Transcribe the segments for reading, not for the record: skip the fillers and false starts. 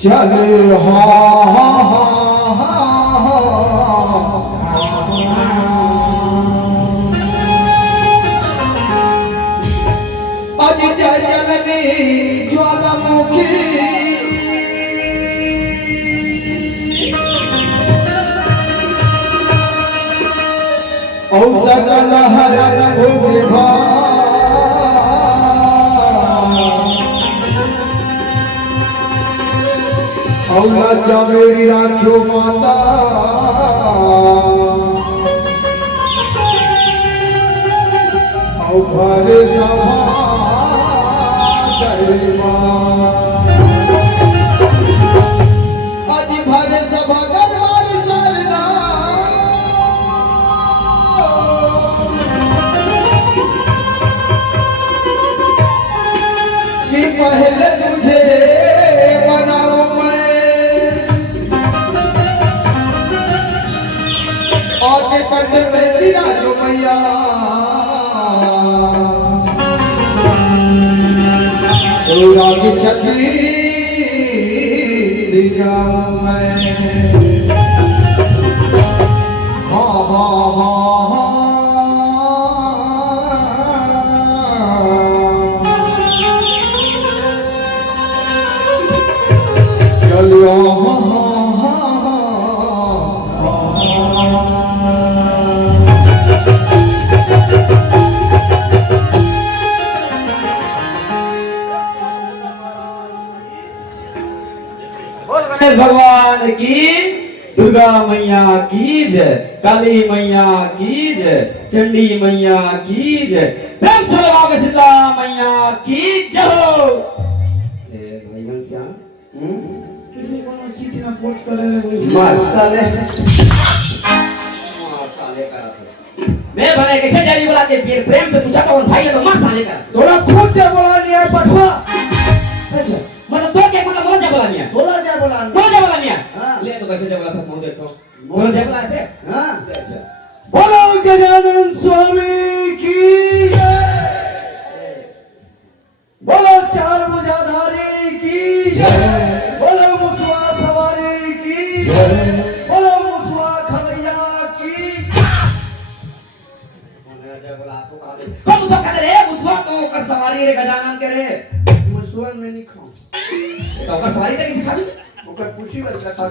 चल अदित्य जलनी ज्वालामुखी औसकल हरण भूभा औला मेरी राखियो माता औ भरे सभा गरबा आज भरे सभा गरबा सरदा कि पहले तुझे बनाओ आगे कंधे में विराजो मैया रागी छठी जाऊं मैं हाँ हाँ हाँ चलो भगवान की, दुर्गा मैया की जय, काली मैया की जय, चंडी मैया की जय, प्रेम से लगाओ शीतला मैया की जय हो। भाई घनश्याम किसी को ना चिट्ठी ना पोस्ट करे मार साले करा थे मैं भले कैसे जारी बोला के प्रेम से पूछा तो भाई ने तो मार साले करा थोड़ा खुद से बोला लिया पठवा अच्छा मतलब तो क्या मतलब बोला जा बोला नहीं बोला जा बोला नहीं हाँ। ले तो कैसे जब बोला था मुंह देखो बोला जा बोला थे हाँ अच्छा बोलो गजानन स्वामी की जय बोलो चार भुजाधारी की जय बोलो मुसवा सवारी की जय बोलो मुसवा खवैया की जा बोला तो का दे कौन मुसवा खा रे मुसवा तो कर सवारी रे गजानन के रे मुसवा में नहीं खाऊं तो कर सवारी तक किसी खाली ओकर पूछी बच्चा खा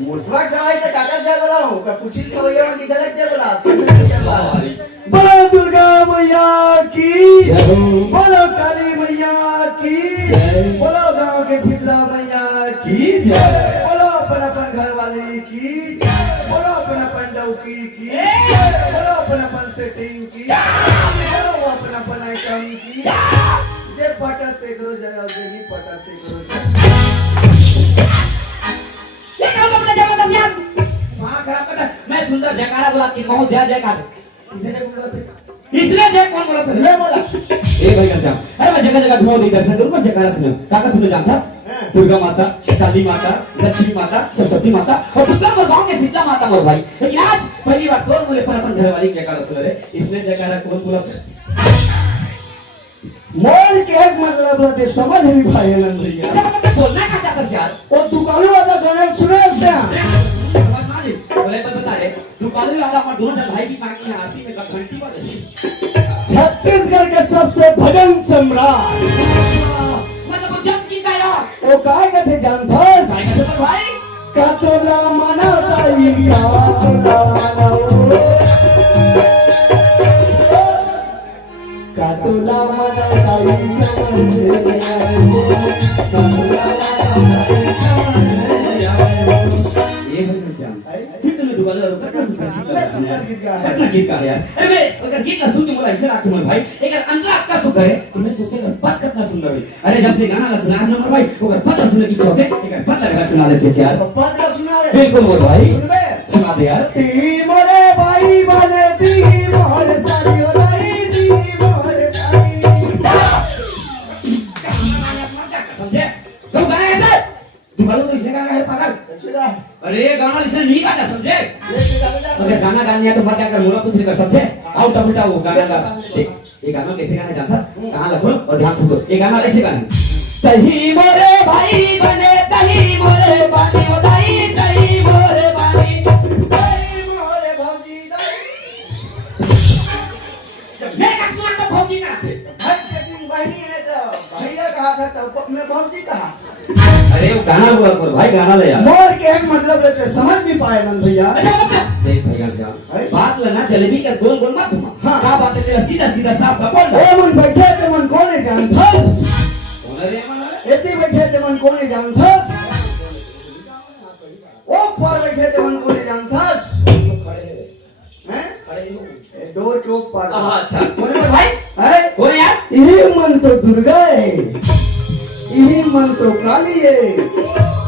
मुसवा सवारी तक काका जा बोला हूं ओकर पूछी खवैया में गलत जा बोला सब जा बोला बोलो दुर्गा मैया की जय बोलो काली मैया की जय बोलो गांव के शीतला मैया की जय बोलो अपन अपन घर वाली की बोलो अपन अपन डौकी की बोलो अपन अपन सेटिंग की बोलो अपन अपन आइटम की जे पटत एकरो जगह देगी पटत एकरो ये काम अपना जगह दस यार वहां खराब कर मैं सुंदर जयकारा बोला कि बहुत जय जयकार इसने जय कौन बोला था मैं बोला ए भाई कैसा अरे मैं जगह जगह घुमा दे दर्शन करूंगा जयकारा सुनो काका सुनो जानता दुर्गा माता काली माता लक्ष्मी माता सरस्वती माता और सुंदर गांव के शीतला माता मोर भाई लेकिन आज पहली बार कौन बोले पर अपन घर वाली जयकारा सुन रहे इसने जयकारा कौन बोला था मोर के एक मतलब लते समझ नहीं पाए आनंद भैया अच्छा मतलब बोलना क्या चाहता है यार वो दुकानों वाला गाना सुने उसने समझ ना जी बोले तो बता दे दुकान वाला हमारे दोनों जन भाई की मांगी है आरती में घंटी बजती छत्तीसगढ़ के सबसे भजन सम्राट मतलब वो जब की गाया वो काय का थे जानथस भाई का तो भाई कातोला माना ताई कातोला माना कातोला माना ताई समझ कातोला माना ताई समझ ये है ना श्याम सिर्फ तुम्हें दुकान वाला कितना सुंदर गीत गा कितना गीत का है यार अरे मैं अगर गीत का सुन के बोला ऐसे रात में भाई अगर अंतरा का सुंदर है तो मैं सोचेगा बात कितना सुंदर है अरे जब से गाना ला सुना नंबर भाई अगर पता सुनने की इच्छा होते अगर पता लगा सुना देते यार पता सुना रे बिल्कुल बोल भाई सुन बे सुना दे यार ती मोरे भाई बने ती मोर सारी ओलाई ती मोर सारी समझे तो गाना ऐसे दुकान तो इसे गाना है पागल अच्छा अरे गाना लिखना नहीं गाता समझे ये गाना अगर गाना गाने है तो बात क्या कर मोला कुछ नहीं कर समझे आउट उल्टा वो गाना गा ये गाना कैसे गाना जानता कहां लगो और ध्यान से सुन ये गाना ऐसे गाना तही मोरे भाई बने तही मोरे बानी ओदाई तही मोरे बानी ताई मोरे भौजी दाई जब मैं का सुना तो भौजी का थे हर सेटिंग बहनी है तो भैया कहा था तो मैं भौजी कहा अरे वो गाना बोला बोल भाई गाना ले यार मोर के एक मतलब लेते समझ नहीं पाए नंद भैया अच्छा मतलब देख भैया से बात लेना जलेबी का गोल गोल मत घुमा हाँ। क्या बात है तेरा सीधा सीधा साफ साफ बोल ए मन बैठे ते मन कौन है जानथस अरे मन एती बैठे ते मन कौन है जानथस ओ पर बैठे ते मन कौन है जानथस हैं खड़े हो ए डोर के ऊपर अच्छा कौन है भाई है कौन है यार यही मन तो दुर्गा है यही मन तो काली है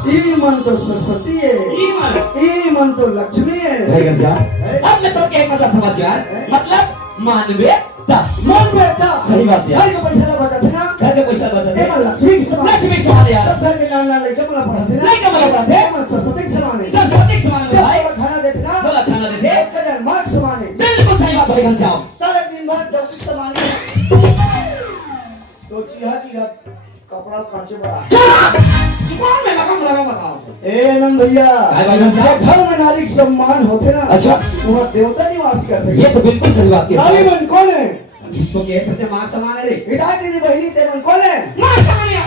यही मन तो सरस्वती है ईमान यही मन तो लक्ष्मी है भैया साहब अब मैं तो क्या मतलब समझ यार मतलब मानवीयता मन बेटा सही बात है घर के पैसा ला बचा थे ना घर के पैसा बचा ए मन लक्ष्मी के समान लक्ष्मी समान यार सब घर के नाम ना लेके मला पढ़ाते ना नहीं कमला पढ़ाते ए मन सरस्वती के समान है सब सत्य समान जब भाई बोला खाना देते ना बोला खाना दे दे एक हजार मार्क समान है बिल्कुल सही बात भैया साहब सारे दिन भर डॉक्टर समान है तो चीहा कपड़ा कांचे बड़ा कौन में लगा बताओ ए नंद भैया काय भाई साहब? घर में नारी के सम्मान होते ना अच्छा। वहाँ देवता निवास करते ये तो बिल्कुल सही बात नारी है मन कौन है तो ये सत्य मां समान है रे हिदायत तेरी बहनी ते मन कौन है मां समान है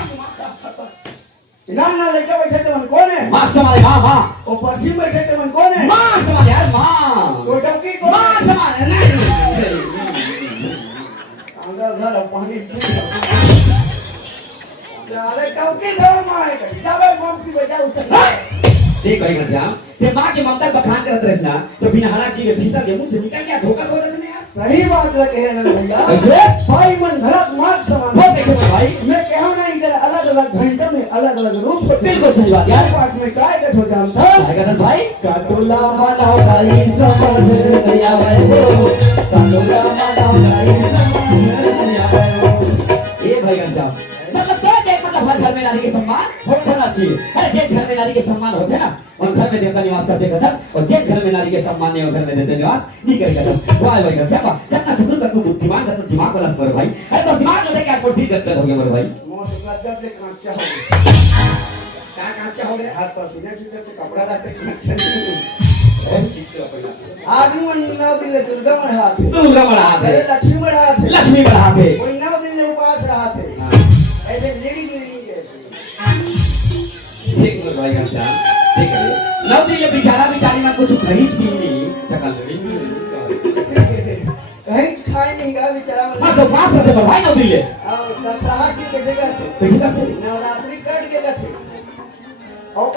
इनाम ना लेके बैठे ते मन कौन है मां समान है मां मां और पर्ची में बैठे ते मन कौन है मां समान यार मां वो डबकी कौन मां है समान है नहीं अंदर घर पानी अरे डबकी घर में आए जब मम की बजा उतर देख भाई घनश्याम ते मां के ममता बखान करत रहस ना तो बिना हरा की में भीसा के मुंह से निकल गया धोखा हो जाते यार सही बात लगे है नंद भैया ऐसे भाई मन भरत मार्ग समान वो कैसे बोल भाई मैं कहूं ना इधर अलग अलग घंटे में अलग अलग रूप होते बिल्कुल सही बात यार पाठ में काय का हो जानता आएगा ना भाई कातुला मनाओ गाई समझ गया भाई वो कातुला मनाओ गाई समझ गया भाई वो ये भाई घनश्याम मतलब क्या देख मतलब हर घर में नारी के सम्मान होना चाहिए अरे जिस घर में नारी के सम्मान होते ना और घर में देवता निवास करते कदस और जिस घर में नारी के सम्मान नहीं हो घर में देवता निवास नहीं करेगा कदस वाह भाई घनश्याम कितना चतुर का तू बुद्धिमान का दिमाग वाला स्वर भाई अरे तो दिमाग लगे क्या कोई ठीक करते हो गया मेरे भाई मोर से गजब से कांचा हो गया क्या कांचा हो गया हाथ पसीने छूटे तो कपड़ा डालते कांचा आदमी मन नौ दिन ले दुर्गा मन हाथ है दुर्गा बढ़ा पहले थे लक्ष्मी मन हाथ है लक्ष्मी बढ़ा थे कोई 9 दिन ले उपवास रहा थे ऐसे लेडी के ठीक मेरे भाई घनश्याम ठीक है 9 दिन ले बेचारी में कुछ खरीद भी नहीं टका लड़ी भी कहीं खाए नहीं गा बेचारा हाँ तो बात करते भाई 9 दिन ले और दशहरा की कैसे गए थे कैसे करते नवरात्रि कट के गए थे और